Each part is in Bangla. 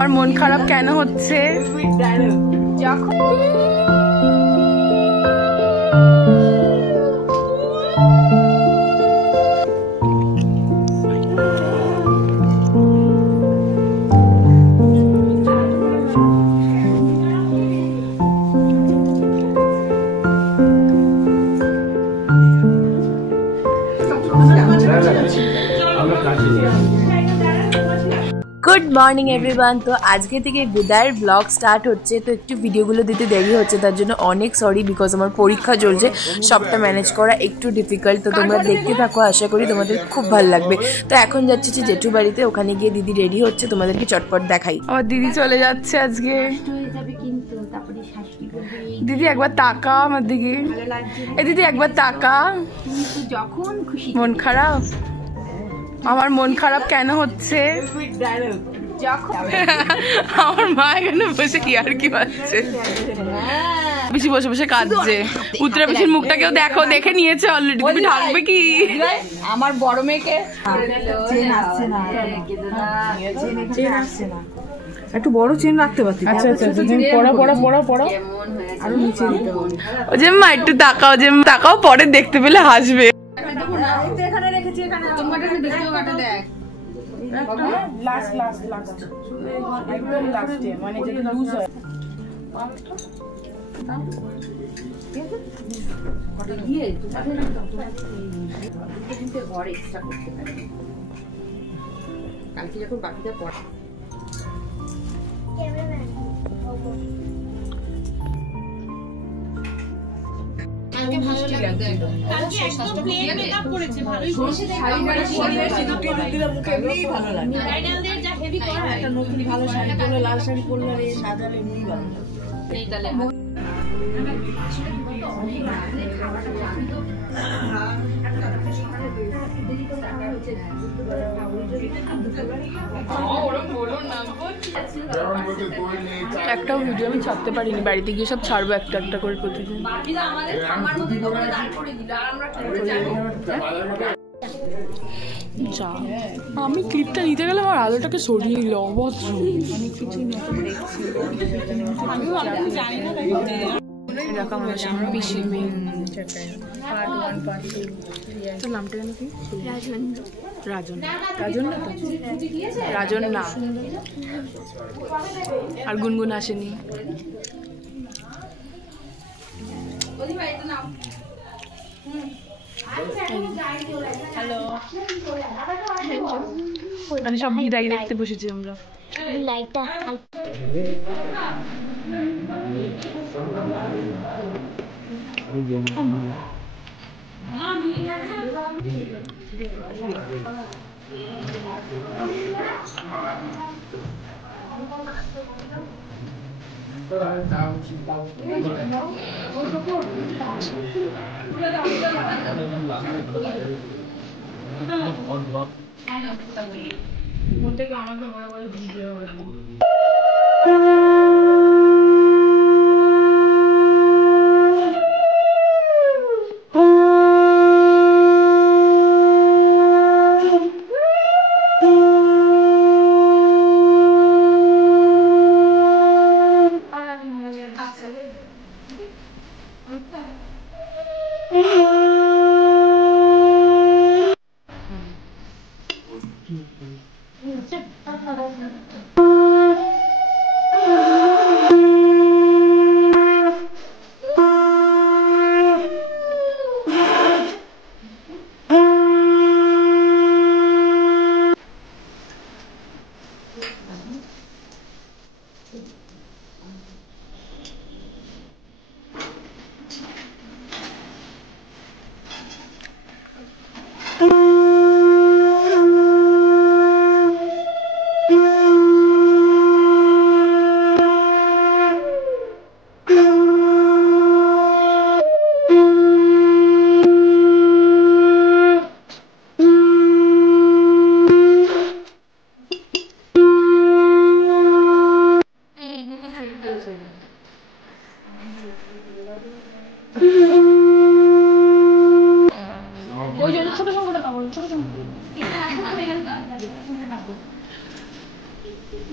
আর মন খারাপ কেন হচ্ছে যখন গুড মর্নিং এভরিওয়ান। তো আজকে থেকে বিদায়ের ব্লগ স্টার্ট হচ্ছে। তো একটু ভিডিওগুলো দিতে দেরি হচ্ছে, তার জন্য অনেক সরি, বিকজ আমার পরীক্ষা চলছে, সবটা ম্যানেজ করা একটু ডিফিকাল্ট। তো তোমরা দেখতে থাকো, আশা করি তোমাদের খুব ভালো লাগবে। তো এখন যাচ্ছি যে জেঠু বাড়িতে, ওখানে গিয়ে দিদি রেডি হচ্ছে, তোমাদেরকে চটপট দেখাই। আমার দিদি চলে যাচ্ছে আজকে। দিদি একবার তাকা আমার দিকে, এ দিদি একবার তাকা। যখন খুশি মন খারাপ, আমার মন খারাপ কেন হচ্ছে আমার মা এখানে বসে কি আর কি পাচ্ছে, বেশি বসে বসে কাঁদছে। উত্তরা পিসির মুখটা কেউ দেখো, দেখে নিয়েছে অলরেডি। তুমি ঢাকবে কি? আমার বড় মেয়েকে একটু বড় চেন রাখতে পারতি। আচ্ছা আচ্ছা, পড়া পড়া পড়া পড়া আরো নিচে দিতে হবে। ও যে মা একটু তাকাও, যে তাকাও, পরে দেখতে পেলে হাসবে। এখানে রেখেছি, এখানে তোমাকে দেখতেও কাটে দেখ। লাস্ট লাস্ট লাস্ট একদম লাস্টে, মানে যেটা লুজ হয়। কালকে যখন বাকিটা পড়া লাল শাড়ি পরলে সাজালে এমনি ভালো একটাও ভিডিও আমি ছাড়তে পারিনি, বাড়িতে গিয়ে সব ছাড়বো একটা একটা করে প্রতিদিন। যা আমি ক্লিপটা নিতে গেলে আমার আলোটাকে সরিয়ে নিল, অভদ্র। এরকম আমার পিসির মেয়ে। তোর নামটা জানো কি? রাজন। রাজন না তো? রাজন না। আর গুনগুন আসেনি। হ্যালো, মানে সব বিদায় দেখতে বসেছি আমরা। লাইটটা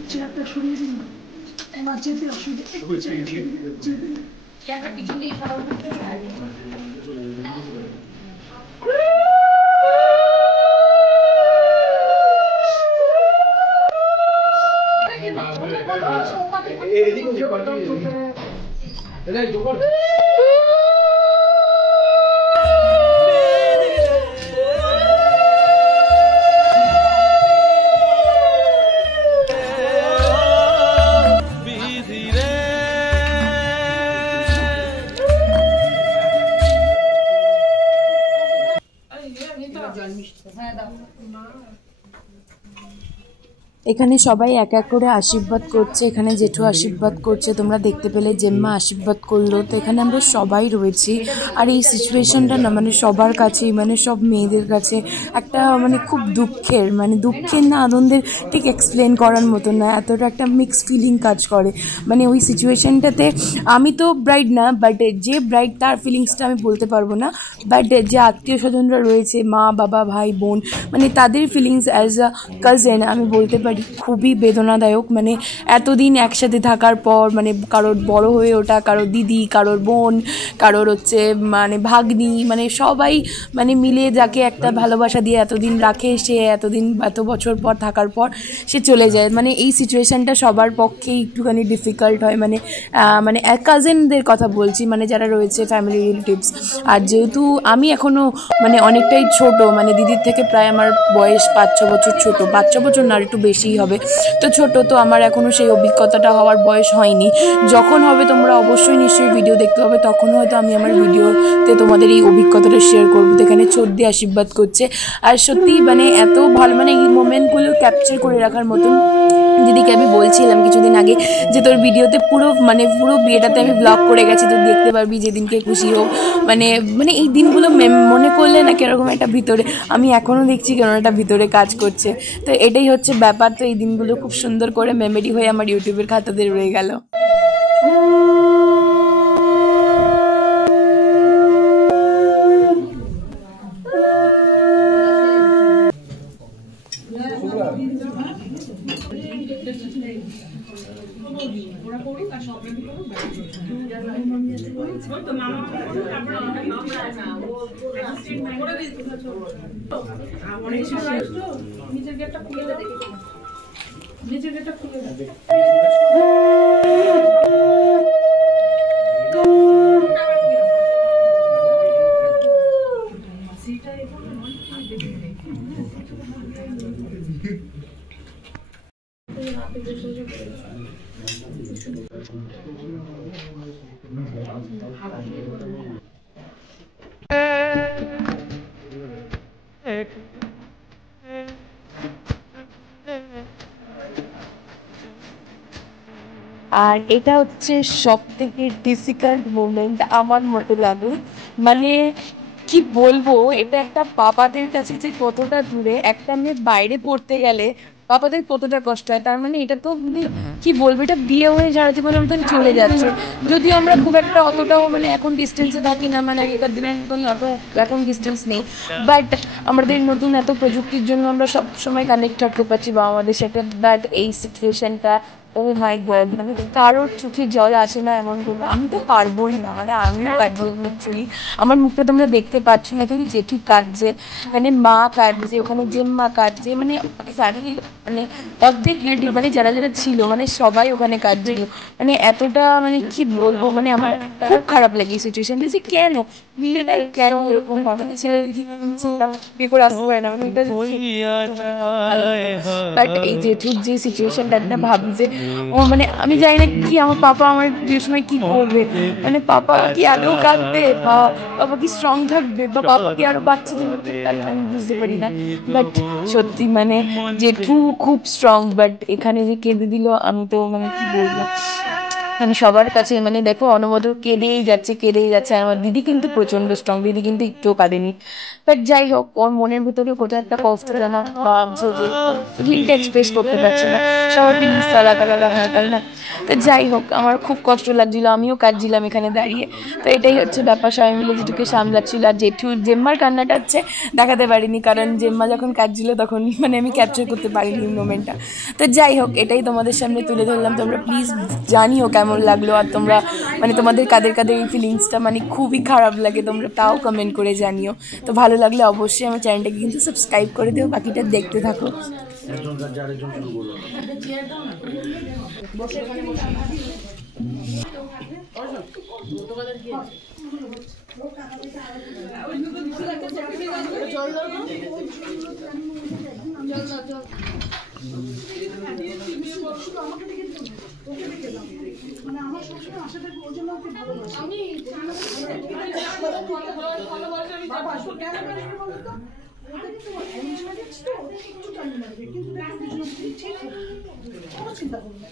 চেয়ারটা সরিয়ে দিন না, যেতে অসুবিধা। এখানে সবাই এক এক করে আশীর্বাদ করছে। এখানে জেঠু আশীর্বাদ করছে, তোমরা দেখতে পেলে জেম্মা আশীর্বাদ করলো। তো এখানে আমরা সবাই রয়েছি। আর এই সিচুয়েশনটা না মানে সবার কাছেই মানে সব মেয়েদের কাছে একটা মানে খুব দুঃখের, মানে দুঃখের না আনন্দের ঠিক এক্সপ্লেন করার মতো না, এতটা একটা মিক্স ফিলিং কাজ করে। মানে ওই সিচুয়েশনটাতে আমি তো ব্রাইড না, বাট যে ব্রাইড তার ফিলিংসটা আমি বলতে পারবো না, বাট যে আত্মীয় স্বজনরা রয়েছে মা বাবা ভাই বোন মানে তাদের ফিলিংস অ্যাজ আ কাজিন আমি বলতে পারি খুবই বেদনাদায়ক। মানে এতদিন একসাথে থাকার পর মানে কারোর বড় হয়ে ওঠা, কারোর দিদি, কারোর বোন, কারোর হচ্ছে মানে ভাগ্নি, মানে সবাই মানে মিলে যাকে একটা ভালোবাসা দিয়ে এতদিন রাখে, সে এতদিন এত বছর পর থাকার পর সে চলে যায়। মানে এই সিচুয়েশানটা সবার পক্ষেই একটুখানি ডিফিকাল্ট হয়। মানে মানে কাজিনদের কথা বলছি, মানে যারা রয়েছে ফ্যামিলি রিলেটিভস। আর যেহেতু আমি এখনও মানে অনেকটাই ছোট, মানে দিদির থেকে প্রায় আমার বয়স 5-6 বছর ছোট, 5-6 বছর না একটু বেশিই হবে, তো ছোট, তো আমার এখনও সেই অভিজ্ঞতাটা হওয়ার বয়স হয়নি। যখন হবে তোমরা অবশ্যই নিশ্চয়ই ভিডিও দেখতে হবে, তখন হয়তো আমি আমার ভিডিওতে তোমাদের এই অভিজ্ঞতাটা শেয়ার করবো। তো এখানে চোদ্দি আশীর্বাদ করছে। আর সত্যি মানে এত ভালো, মানে এই মোমেন্টগুলো ক্যাপচার করে রাখার মতন। দিদিকে আমি বলছিলাম কিছুদিন আগে যে তোর ভিডিওতে পুরো মানে পুরো বিয়েটাতে আমি ব্লগ করে গেছি, তো দেখতে পারবি যেদিনকে খুশি হোক। মানে মানে এই দিনগুলো মনে করলে না কিরকম একটা ভিতরে, আমি এখনও দেখছি কেন একটা ভিতরে কাজ করছে। তো এটাই হচ্ছে ব্যাপার। তো এই দিনগুলো খুব সুন্দর করে মেমোরি হয়ে আমার ইউটিউবের খাতাতে রয়ে গেল। নিজের গেটটা খুলে দেবে, নিজের গেটটা খুলে দেবে। আর এটা হচ্ছে সব থেকে ডিফিকাল্ট মোমেন্ট আমার মতে লাগে। মানে কি বলবো, এটা একটা বাবাদের কাছে যে কতটা দূরে, একটা মেয়ে বাইরে পড়তে গেলে বাবাদের কতটা কষ্ট হয়, তার মানে এটা তো মানে কি বলবো, এটা বিয়ে হয়ে যারা জীবনের মতন চলে যাচ্ছে। যদিও আমরা খুব একটা অতটাও মানে এখন ডিস্টেন্সে থাকি না, মানে আগেকার দিনের মতন অত এখন ডিস্টেন্স নেই, বাট আমাদের নতুন এত প্রযুক্তির জন্য আমরা সব সময় কানেক্ট থাকতে পারছি বা আমাদের সাথে। বাট এই সিচুয়েশনটা ও মাই গড, মানে কারোর চোখে জল আসে না এমন করবো, আমি তো পারবোই না, মানে আমিও পারবো অ্যাকচুয়ালি। আমার মুখটা তোমরা দেখতে পাচ্ছ না, কিন্তু জেঠু কাঁদছে, মানে মা কাঁদছে, ওখানে জেম্মা কাঁদছে, মানে ফ্যামিলি মানে অর্ধেক রিলেটিভ মানে যারা যারা ছিল মানে সবাই ওখানে কাঁদছিল। মানে এতটা মানে কি বলবো, মানে আমার খুব খারাপ লাগে এই সিচুয়েশনটা যে কেন বিয়েটাই কেন এরকম ছেলে বিয়ে করে আসতে পারে না। বাট এই জেঠুর যে সিচুয়েশনটা ভাবি যে ও মানে আমি জানি না কি আমার পাপা আমার বিয়ের সময় কি করবে, মানে পাপা কি আদৌ কাঁদবে বা পাপা কি স্ট্রং থাকবে বা পাপা কি আরো বাচ্চাদের আমি বুঝতে পারি না। বাট সত্যি মানে জেঠু খুব স্ট্রং, বাট এখানে যে কেঁদে দিল আমি তো মানে কি বলবো, মানে সবার কাছে মানে দেখো অনবদ্র কেঁদেই যাচ্ছে। আমার দিদি কিন্তু প্রচন্ড স্ট্রং, দিদি কিন্তু একটুও কাঁদেনি। বাট যাই হোক, ওর মনের ভিতরে কোথাও একটা কষ্ট জানা ফিলিংটা এক্সপ্রেস করতে পারছে না, সবার ফিলিংস আলাদা আলাদা হয় তাই না। তো যাই হোক, আমার খুব কষ্ট লাগছিল, আমিও কাঁদছিলাম এখানে দাঁড়িয়ে। তো এটাই হচ্ছে ব্যাপার, সবাই মিলে যেটুকু সামলাচ্ছিল। আর জেম্মার কান্নাটা হচ্ছে দেখাতে পারিনি, কারণ জেম্মা যখন কাঁদছিল তখন মানে আমি ক্যাপচার করতে পারিনি মোমেন্টটা। তো যাই হোক, এটাই তোমাদের সামনে তুলে ধরলাম। তোমরা প্লিজ জানিও কেমন লাগলো, আর তোমরা মানে তোমাদের কাদের এই ফিলিংসটা মানে খুবই খারাপ লাগে, তোমরা তাও কমেন্ট করে জানিও। তো ভালো লাগলে অবশ্যই আমার চ্যানেলটাকে কিন্তু সাবস্ক্রাইব করে দিও, বাকিটা দেখতে থাকো।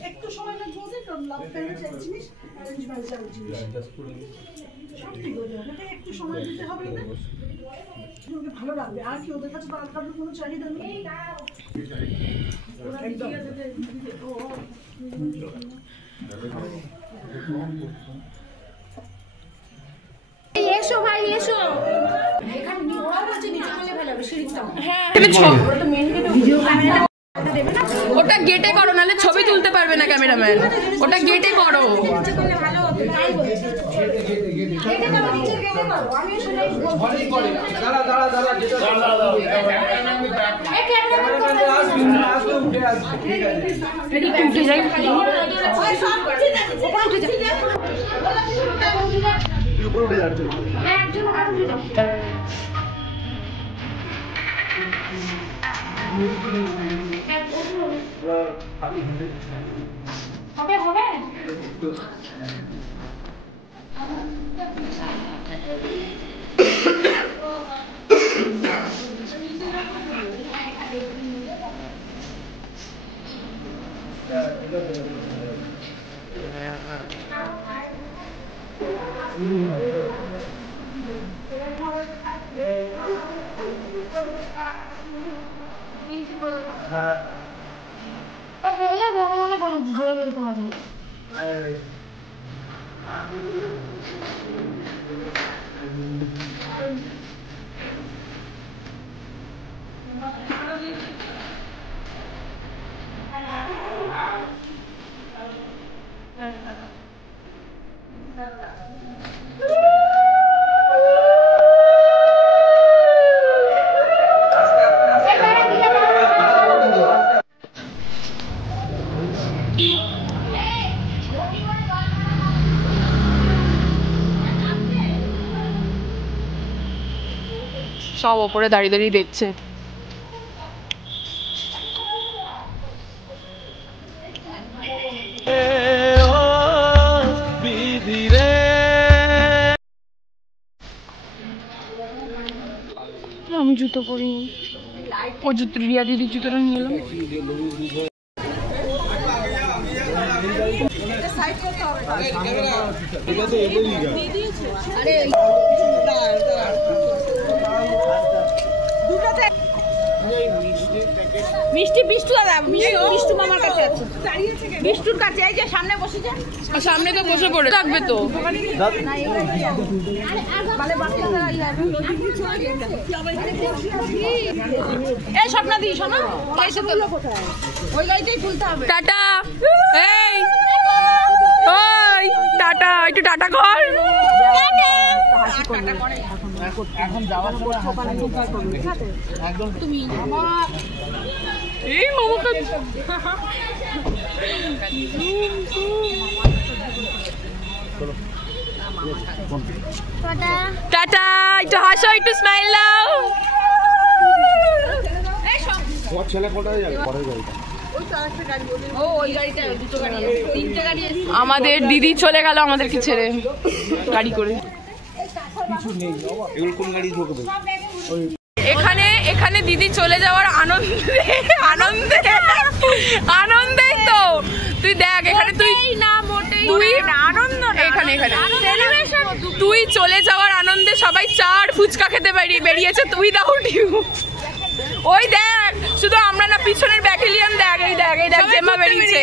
একটু সময় লাগবে, কারণ লাভ ম্যারেজ এক জিনিস, অ্যারেঞ্জ ম্যারেজ আর জিনিস, সব ঠিক হয়ে যাবে। একটু সময় দিতে হবে, ওকে ভালো লাগবে। আর কি ওদের কাছে আলাদা কোনো চাহিদা নেই। এসো ভাই এসো, এখানে ওরা বলছে নিচে গেলে ভালো হবে, সিঁড়িটা হ্যাঁ ওটা গেটে করো, নাহলে ছবি তুলতে পারবে না ক্যামেরাম্যান, ওটা গেটে করো। হবে হবে সব ওপরে দাঁড়িয়ে দাঁড়িয়ে দেখছে। আমি জুতো পরিনি, ও জুতো রিয়া দিদি জুতোটা নিয়ে এলাম। মিষ্টি বিষ্টু দাদা, বিষ্টু মামার কাছে আছে, বিষ্টুর কাছে, এই যে সামনে বসেছে, সামনে তো বসে পড়ে থাকবে তো। এই স্বপ্না দি শোনো, ওই গাড়িতেই তুলতে হবে। টাটা, এই ওই টাটা, একটু টাটা কর। এখন যাওয়ার সময় একদম তুমি এই মামাকে টাটা, একটু হাসো, একটু স্মাইল দাও। তোমার ছেলে কোথায় যাবে? পরের গাড়িটা আমাদের দিদি চলে গেল আমাদেরকে ছেড়ে গাড়ি করে। এগুলো কোন গাড়ি ঢুকবে? এখানে এখানে দিদি চলে যাওয়ার আনন্দেই তো তুই দেখ, এখানে তুই এখানে। তুই চলে যাওয়ার আনন্দে সবাই চার ফুচকা খেতে বেরিয়েছে, তুই উইদাউট ইউ। ওই দেখ, শুধু আমরা না, পিছনের ব্যাটালিয়ন দেখ, এই দেখ জেম্মা বেরিয়েছে,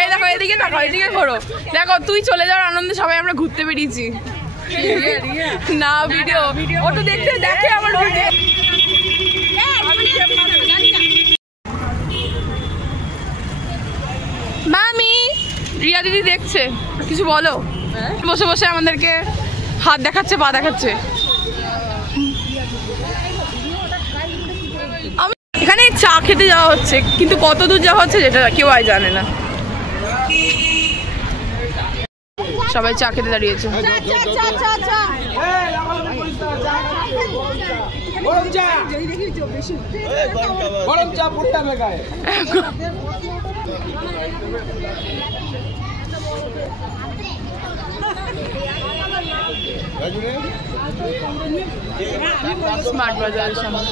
এই দেখো এদিকে দেখো, এদিকে ঘোরো, দেখো তুই চলে যাওয়ার আনন্দে সবাই আমরা ঘুরতে বেরিয়েছি। না ভিডিও ও তো দেখে আমার ভিডিও। মামি, রিয়া দিদি দেখছে, কিছু বলো। বসে বসে আমাদেরকে হাত দেখাচ্ছে, পা দেখাচ্ছে। এখানে চা খেতে যাওয়া হচ্ছে, কিন্তু কত দূর যাওয়া হচ্ছে যেটা কেউ আর জানে না। সবাই চা খেতে দাঁড়িয়েছে। স্মার্ট বাজারের সামনে।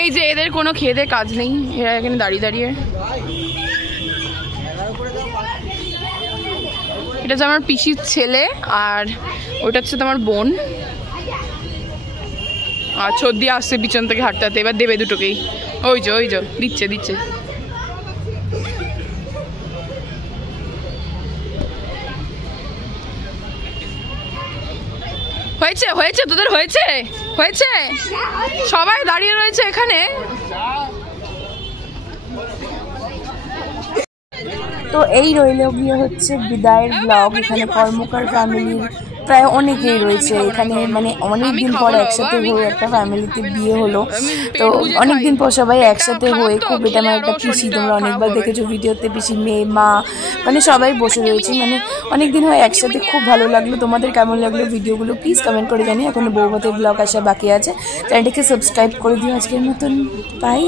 এই যে এদের কোনো খেয়ে কাজ নেই, এরা এখানে দাঁড়িয়ে। এটা হচ্ছে আমার পিসির ছেলে, আর ওটা হচ্ছে তোমার বোন। আর ছদ্দি আসছে পিছন থেকে হাঁটতে, এবার দেবে দুটোকেই। ওই যে দিচ্ছে। হয়েছে তোদের হয়েছে সবাই দাঁড়িয়ে রয়েছে এখানে। তো এই রইল গিয়ে হচ্ছে বিদায়ের ব্লগ। এখানে কর্মকার ফ্যামিলির প্রায় অনেকেই রয়েছে এখানে, মানে অনেকদিন পর একসাথে হয়ে একটা ফ্যামিলিতে বিয়ে হলো। তো অনেকদিন পর সবাই একসাথে হয়ে, খুব এটা আমার একটা পিসি, তোমরা অনেকবার দেখেছো ভিডিওতে, পিসি মেয়ে মা মানে সবাই বসে রয়েছে, মানে অনেকদিন হয় একসাথে। খুব ভালো লাগলো। তোমাদের কেমন লাগলো ভিডিওগুলো প্লিজ কমেন্ট করে জানিও। এখনো বৌভাতের ব্লগ আসা বাকি আছে, চ্যানেলটিকে সাবস্ক্রাইব করে দিও। আজকের মতন বাই।